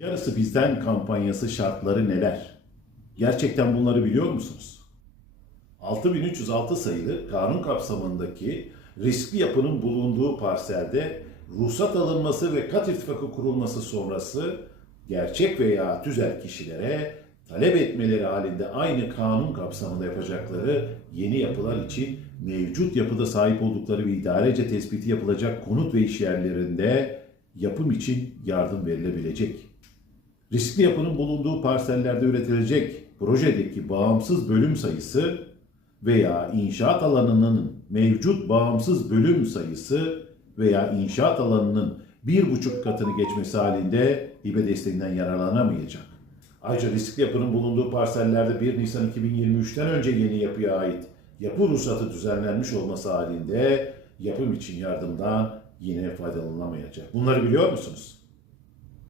Yarısı bizden kampanyası şartları neler? Gerçekten bunları biliyor musunuz? 6306 sayılı kanun kapsamındaki riskli yapının bulunduğu parselde ruhsat alınması ve kat irtifakı kurulması sonrası gerçek veya tüzel kişilere talep etmeleri halinde aynı kanun kapsamında yapacakları yeni yapılar için mevcut yapıda sahip oldukları ve idarece tespiti yapılacak konut ve iş yerlerinde yapım için yardım verilebilecek. Riskli yapının bulunduğu parsellerde üretilecek projedeki bağımsız bölüm sayısı veya inşaat alanının mevcut bağımsız bölüm sayısı veya inşaat alanının bir buçuk katını geçmesi halinde hibe desteğinden yararlanamayacak. Ayrıca riskli yapının bulunduğu parsellerde 1 Nisan 2023'ten önce yeni yapıya ait yapı ruhsatı düzenlenmiş olması halinde yapım için yardımdan yine faydalanamayacak. Bunları biliyor musunuz?